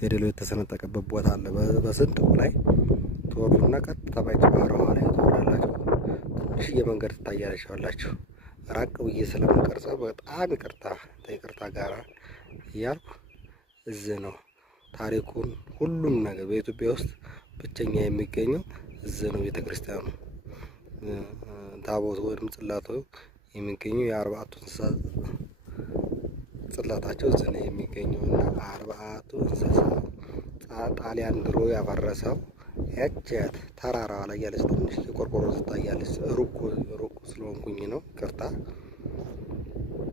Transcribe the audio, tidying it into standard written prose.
ገደሉ የተሰነጠቀበት ቦታ አለ። በስንጥቁ ላይ ትወርዱና ቀጥታ ባይቱ ባህረዋ ላይ ትወርዳላችሁ። ትንሽዬ መንገድ ትታያላችሁ። ራቅ ብዬ ስለምቀርጸው በጣም ይቅርታ ጋራ እያልኩ እዚህ ነው ታሪኩን ሁሉም ነገር በኢትዮጵያ ውስጥ ብቸኛ የሚገኘው እዚህ ነው። ቤተክርስቲያኑ ታቦቱ ወይም ጽላቱ የሚገኘው የአርባዕቱ እንስሳ ጽላታቸው እዚህ ነው የሚገኘው እና አርባዕቱ እንስሳ ጣሊያን ድሮ ያፈረሰው ያቻት ተራራዋ ላይ ያለች ትንሽ የቆርቆሮ ትታያለች። ሩቅ ስለሆንኩኝ ነው ይቅርታ።